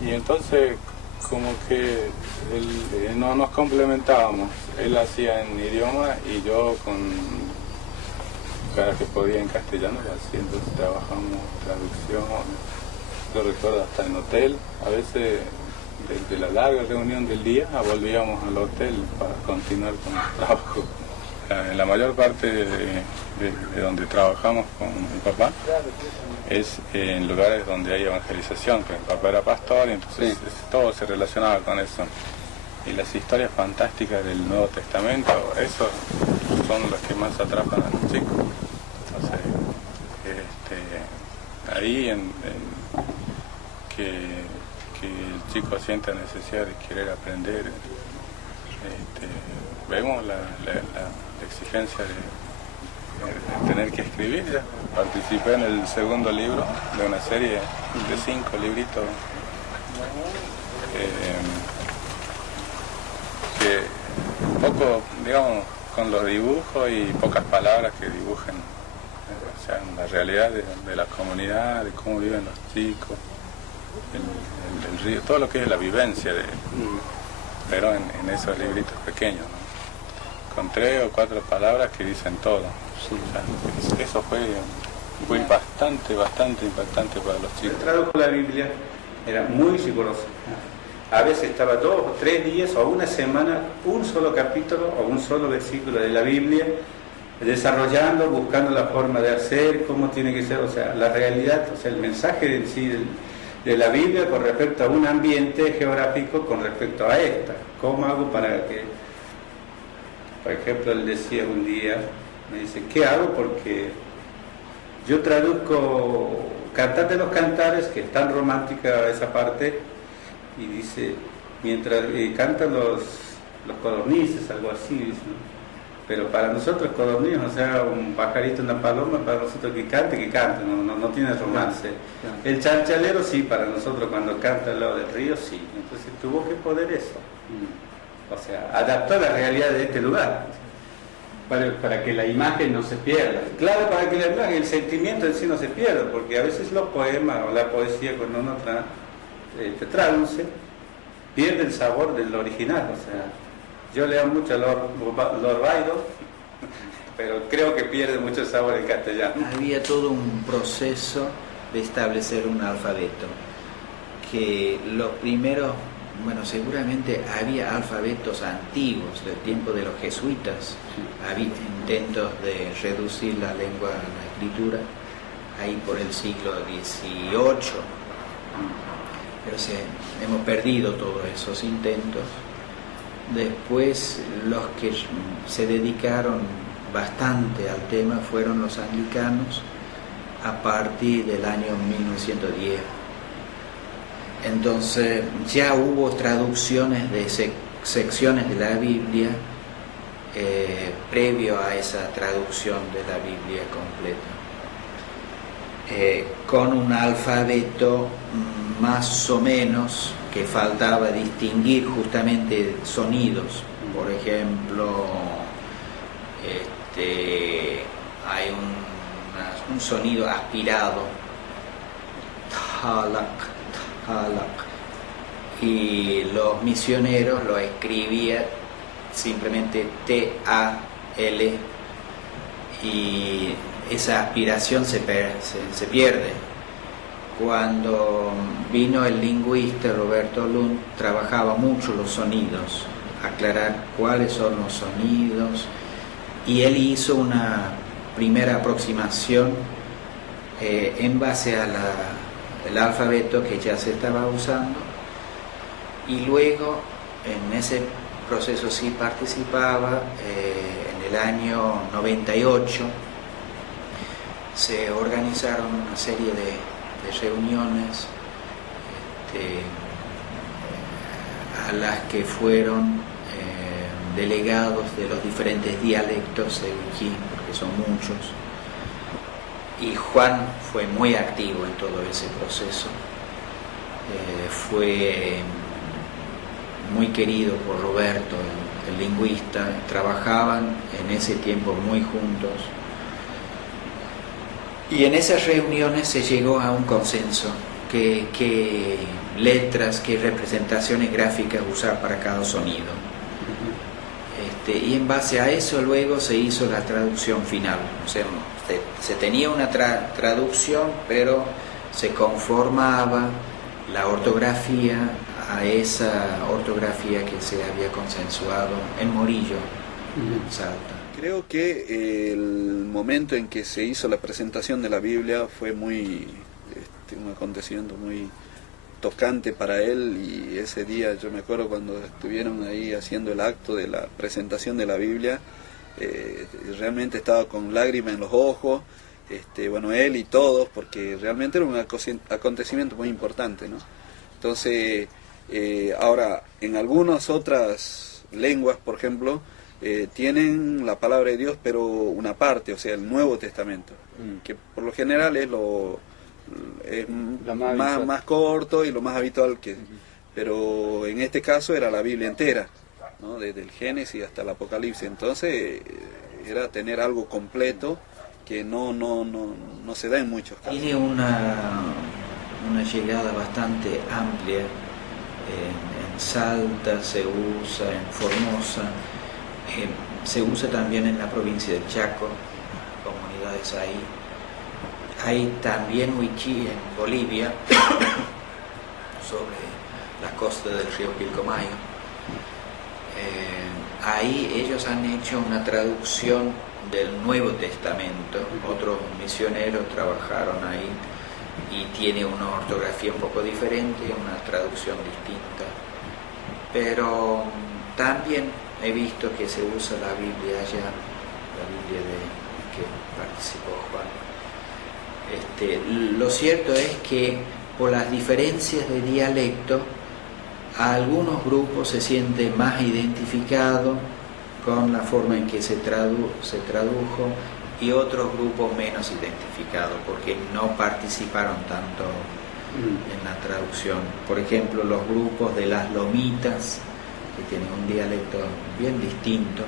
Y entonces como que no nos complementábamos. Él hacía en idioma y yo con cada que podía en castellano lo hacía. Entonces trabajamos traducción, lo recuerdo hasta en hotel, a veces desde la larga reunión del día volvíamos al hotel para continuar con el trabajo. La mayor parte de donde trabajamos con mi papá es en lugares donde hay evangelización, que mi papá era pastor y entonces sí, todo se relacionaba con eso. Y las historias fantásticas del Nuevo Testamento, esos son las que más atrapan a los chicos. Entonces, ahí que el chico sienta necesidad de querer aprender, vemos la exigencia de tener que escribir. Ya participé en el segundo libro de una serie de 5 libritos que un poco, digamos, con los dibujos y pocas palabras que dibujen, o sea, la realidad de la comunidad, de cómo viven los chicos, el río, todo lo que es la vivencia pero en esos libritos pequeños, ¿no? Con 3 o 4 palabras que dicen todo. Sí. O sea, eso fue bastante impactante para los chicos. El tradujo la Biblia, era muy riguroso. A veces estaba 2 o 3 días o una semana, un solo capítulo o un solo versículo de la Biblia, desarrollando, buscando la forma de hacer, cómo tiene que ser, o sea, la realidad, o sea, el mensaje en sí de la Biblia con respecto a un ambiente geográfico, con respecto a esta. ¿Cómo hago para que, por ejemplo, él decía un día, me dice, ¿qué hago? Porque yo traduzco Cantar de los Cantares, que es tan romántica esa parte, y dice, mientras cantan los codornices, algo así, dice, ¿no? Pero para nosotros codornices, o sea, un pajarito, una paloma, para nosotros que cante, no tiene romance. El chalchalero sí, para nosotros cuando canta al lado del río sí. Entonces tuvo que poder eso. O sea, adaptar la realidad de este lugar. Para que la imagen no se pierda. Claro, para que la imagen, el sentimiento en sí no se pierda, porque a veces los poemas o la poesía cuando uno te traduce, pierde el sabor del original. O sea, yo leo mucho a Lord Byron, pero creo que pierde mucho el sabor en castellano. Había todo un proceso de establecer un alfabeto, que los primeros, bueno, seguramente había alfabetos antiguos del tiempo de los jesuitas, había intentos de reducir la lengua a la escritura, ahí por el siglo XVIII, pero hemos perdido todos esos intentos. Después los que se dedicaron bastante al tema fueron los anglicanos a partir del año 1910. Entonces ya hubo traducciones de secciones de la Biblia previo a esa traducción de la Biblia completa, con un alfabeto más o menos que faltaba distinguir justamente sonidos. Por ejemplo, hay un sonido aspirado, talak, y los misioneros lo escribían simplemente T-A-L, y esa aspiración se pierde. Cuando vino el lingüista Roberto Lund, trabajaba mucho los sonidos, aclarar cuáles son los sonidos, y él hizo una primera aproximación en base a el alfabeto que ya se estaba usando, y luego en ese proceso sí participaba. En el año 98 se organizaron una serie de reuniones a las que fueron delegados de los diferentes dialectos de Ullín, porque son muchos, y Juan fue muy activo en todo ese proceso, fue muy querido por Roberto, el lingüista, trabajaban en ese tiempo muy juntos, y en esas reuniones se llegó a un consenso que letras, qué representaciones gráficas usar para cada sonido. Y en base a eso luego se hizo la traducción final. O sea, se tenía una traducción, pero se conformaba la ortografía a esa ortografía que se había consensuado en Morillo, Salta. Creo que el momento en que se hizo la presentación de la Biblia fue un acontecimiento muy tocante para él, y ese día yo me acuerdo cuando estuvieron ahí haciendo el acto de la presentación de la Biblia, realmente estaba con lágrimas en los ojos, bueno, él y todos, porque realmente era un acontecimiento muy importante, ¿no? Entonces, ahora, en algunas otras lenguas, por ejemplo, tienen la palabra de Dios, pero una parte, o sea, el Nuevo Testamento, que por lo general es más corto y lo más habitual, pero en este caso era la Biblia entera, ¿no? Desde el Génesis hasta el Apocalipsis. Entonces era tener algo completo que no se da en muchos casos. Tiene una llegada bastante amplia. En Salta se usa, en Formosa, se usa también en la provincia de Chaco, comunidades ahí. Hay también wiki en Bolivia, sobre la costa del río Pilcomayo. Ahí ellos han hecho una traducción del Nuevo Testamento. Otros misioneros trabajaron ahí y tiene una ortografía un poco diferente, una traducción distinta. Pero también he visto que se usa la Biblia allá, la Biblia que participó Juan. Lo cierto es que por las diferencias de dialecto, algunos grupos se sienten más identificados con la forma en que se tradujo, y otros grupos menos identificados porque no participaron tanto en la traducción. Por ejemplo, los grupos de las lomitas, que tienen un dialecto bien distinto,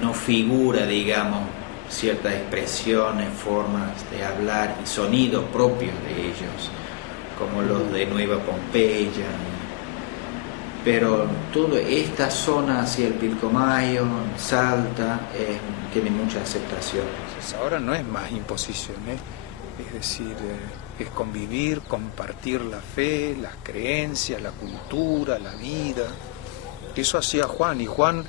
no figura, digamos, ciertas expresiones, formas de hablar y sonidos propios de ellos, como los de Nueva Pompeya. Pero toda esta zona hacia el Pilcomayo, Salta, tiene mucha aceptación. Ahora no es más imposición, es decir, es convivir, compartir la fe, las creencias, la cultura, la vida. Eso hacía Juan, y Juan,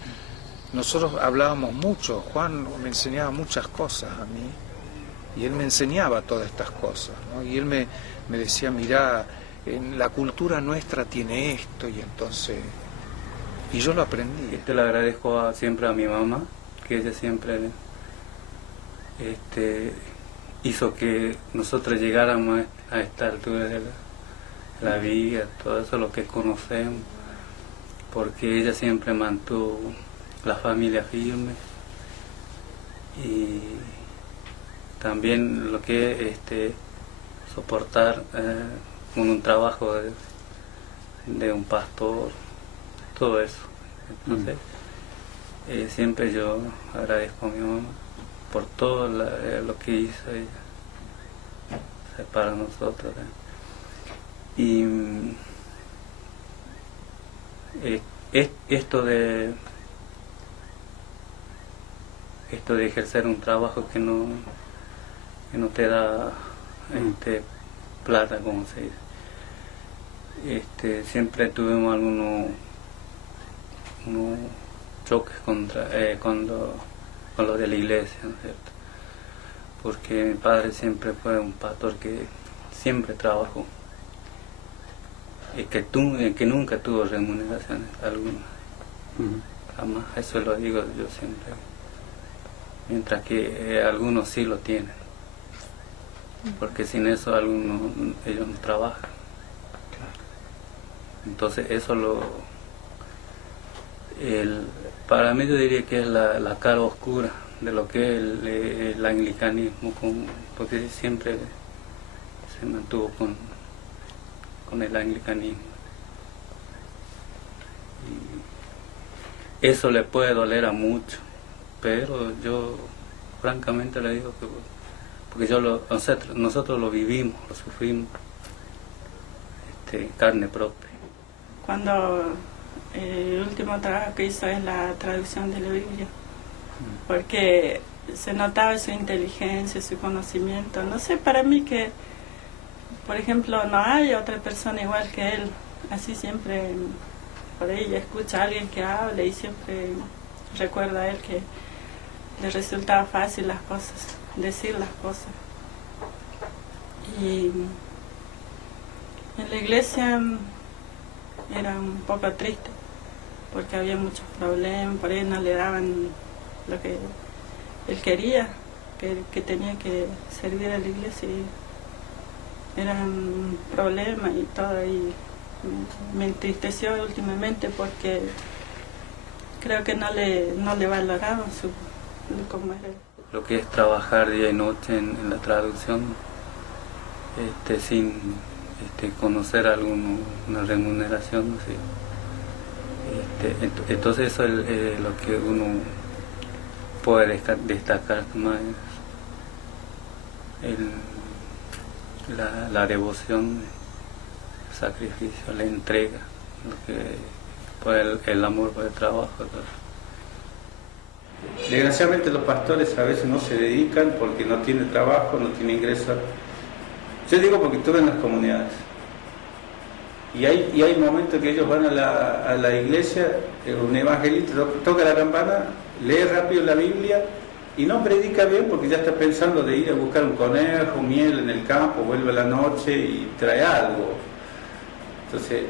nosotros hablábamos mucho, Juan me enseñaba muchas cosas a mí, y él me enseñaba todas estas cosas, ¿no? Y él me decía, mirá, en la cultura nuestra tiene esto, y entonces, y yo lo aprendí. Le agradezco siempre a mi mamá, que ella siempre hizo que nosotros llegáramos a esta altura de la vida, todo eso lo que conocemos, porque ella siempre mantuvo la familia firme, y también lo que es soportar un trabajo de un pastor, todo eso. Entonces, siempre yo agradezco a mi mamá por todo lo que hizo ella, o sea, para nosotros. Y esto de ejercer un trabajo que no te da plata, como se dice. Siempre tuvimos algunos choques con lo de la iglesia, ¿no es cierto? Porque mi padre siempre fue un pastor que siempre trabajó y que nunca tuvo remuneraciones alguna. Jamás, eso lo digo yo siempre. Mientras que algunos sí lo tienen, porque sin eso ellos no trabajan. Entonces eso para mí yo diría que es la cara oscura de lo que es el anglicanismo, porque siempre se mantuvo con el anglicanismo. Y eso le puede doler a muchos, pero yo francamente le digo que porque nosotros lo vivimos, lo sufrimos, carne propia. Cuando el último trabajo que hizo es la traducción de la Biblia, porque se notaba su inteligencia, su conocimiento. No sé, para mí que, por ejemplo, no hay otra persona igual que él. Así siempre, por ahí escucha a alguien que hable y siempre recuerda a él que le resultaba fácil las cosas, decir las cosas. Y en la iglesia era un poco triste porque había muchos problemas, por ahí no le daban lo que él quería, que tenía que servir a la iglesia, y era un problema y todo, y me entristeció últimamente porque creo que no le valoraban como era. Lo que es trabajar día y noche en la traducción, sin conocer una remuneración, no sé. Entonces eso es lo que uno puede destacar más, la devoción, el sacrificio, la entrega, el amor por el trabajo. Desgraciadamente los pastores a veces no se dedican porque no tienen trabajo, no tienen ingresos. Yo digo porque estuve en las comunidades y hay momentos que ellos van a la iglesia, un evangelista toca la campana, lee rápido la Biblia y no predica bien porque ya está pensando de ir a buscar un conejo, miel en el campo, vuelve a la noche y trae algo. Entonces,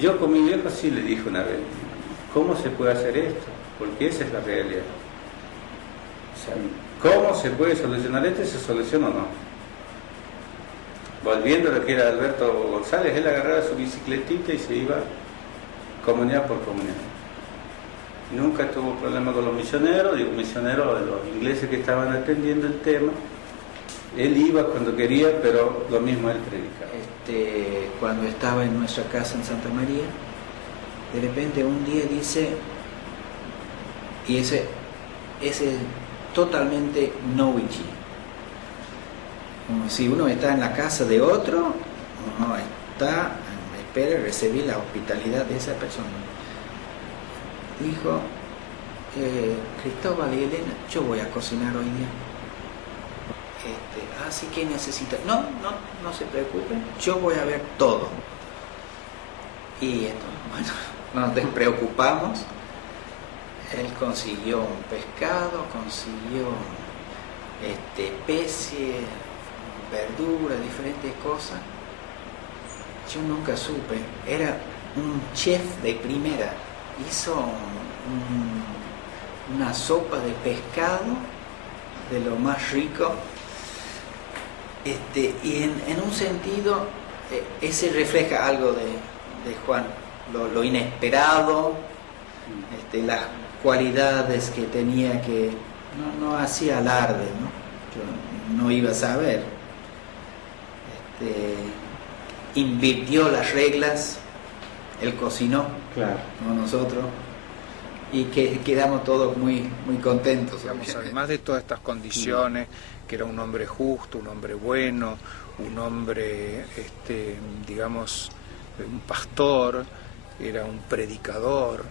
yo con mi viejo sí le dije una vez, ¿cómo se puede hacer esto? Porque esa es la realidad. O sea, ¿cómo se puede solucionar esto? ¿Se soluciona o no? Volviendo a lo que era Alberto González, él agarraba su bicicletita y se iba comunidad por comunidad. Nunca tuvo problema con los misioneros, digo misioneros de los ingleses que estaban atendiendo el tema. Él iba cuando quería, pero lo mismo él predicaba. Cuando estaba en nuestra casa en Santa María, de repente un día dice, y ese totalmente nowichi. Si uno está en la casa de otro, uno espera recibir la hospitalidad de esa persona. Dijo, Cristóbal y Elena, yo voy a cocinar hoy día. Así que necesita, no se preocupen, yo voy a ver todo. Y entonces, bueno, nos despreocupamos. Él consiguió un pescado, consiguió especie, verdura, diferentes cosas. Yo nunca supe, era un chef de primera, hizo una sopa de pescado de lo más rico, y en un sentido ese refleja algo de Juan, lo inesperado, las cualidades que tenía, que no hacía alarde, ¿no? Yo no iba a saber. Invirtió las reglas, él cocinó, claro, no nosotros, y que quedamos todos muy contentos. Digamos, además de todas estas condiciones, que era un hombre justo, un hombre bueno, un hombre, digamos, un pastor, era un predicador.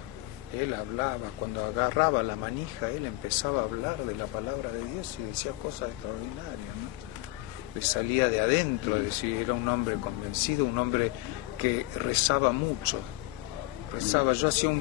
Él hablaba, cuando agarraba la manija, él empezaba a hablar de la palabra de Dios y decía cosas extraordinarias, ¿no? Le salía de adentro, es decir, era un hombre convencido, un hombre que rezaba mucho. Rezaba, yo hacía un